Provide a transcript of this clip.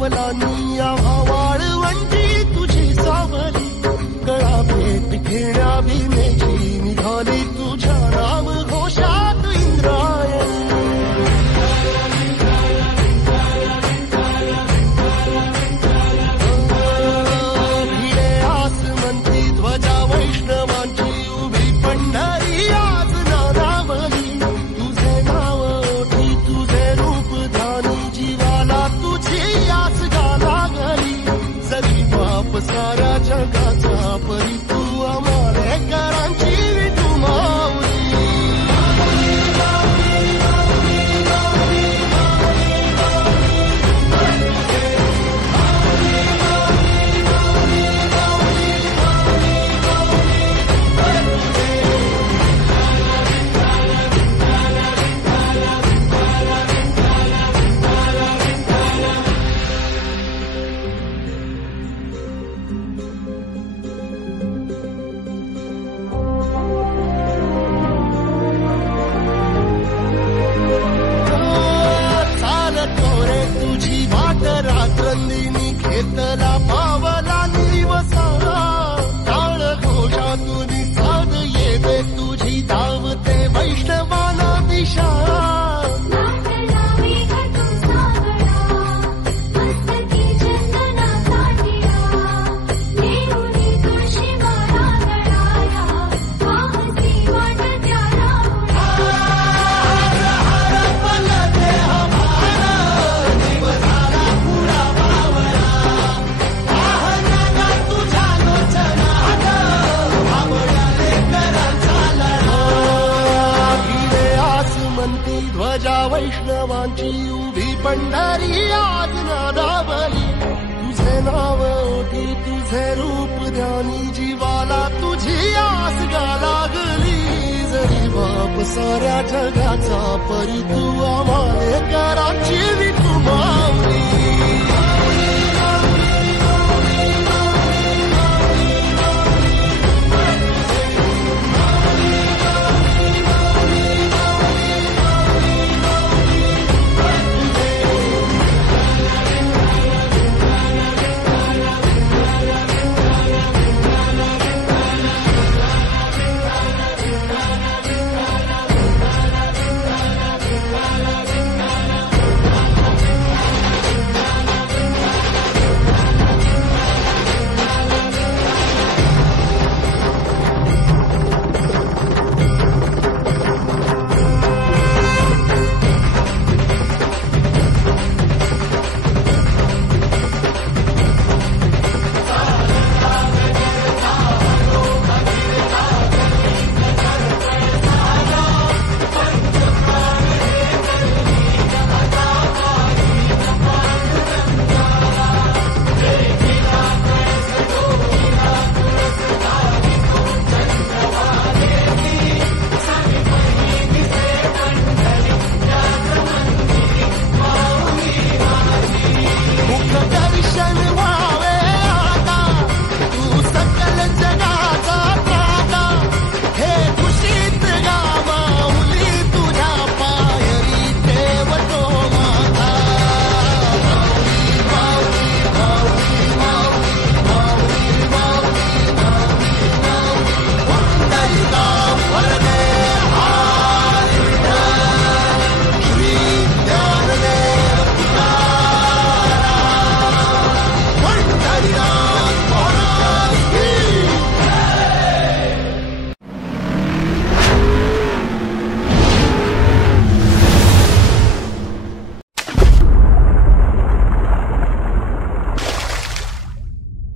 पावलांनी आम्हा वाळवंटी तुझी सावली गळा भेट घेण्या भीमेची निघाली तुझ्या नाम घोषात इंद्रायणी भिडे आसमंती ध्वजा वैष्णवांची उभी पंढरी आज नादावली तुझे नाव ओठी तुझे रूप ध्यानी जीवाला तुझी आस गा लागली जरी बाप साऱ्या जगाचा परी तू आमालेकरांची विठू माऊली तुझी वाट रात्रंदिनी घेतला पावला निवसा टाळ घोषातून साध येते तुझी धावते वैष्णवाना दिशा ध्वजा वैष्णवांची उभी पंढरी आज नादावली तुझे नाव ओठी तुझे रूप ध्यानी जीवाला तुझी आस गा लागली जरी बाप साऱ्या जगाचा परी तू आम्हालेकरांची विठू माऊली